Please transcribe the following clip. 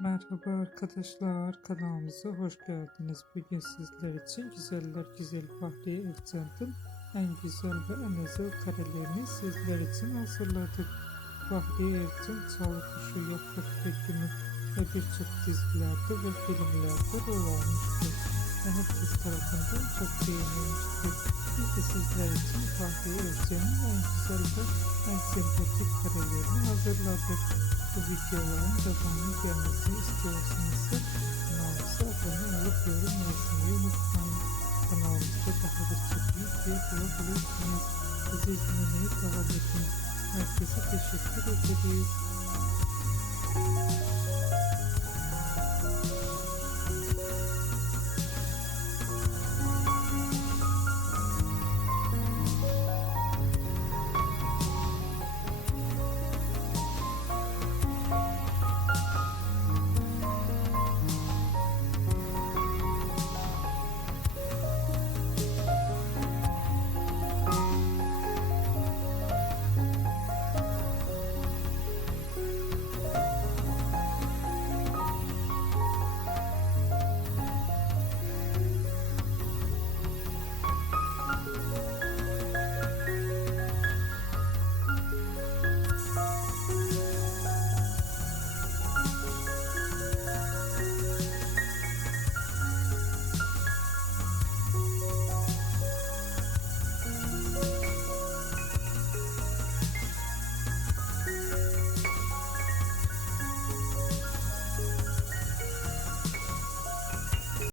Merhaba arkadaşlar, kanalımıza hoş geldiniz. Bugün sizler için Güzeller Güzeli Fahriye Evcen'in en güzel ve en özel karelerini sizler için hazırladık. Fahriye Evcen, Çalı Kuşu, Yaprak Dökümü ve birçok dizilerde ve filmlerde rol almıştır. Ve herkes tarafından çok beğenilmiştir. Biz de sizler için Fahriye Evcen'in en güzel ve en sempatik karelerini hazırladık. Bu videoların devamlı gelmesini istiyorsanız kanalımıza abone olup yorum yazmayı unutmayın. Kanalımızda daha birçok video bulabilirsiniz. Bizi izlemeye devam edin. Herkese teşekkür ederiz.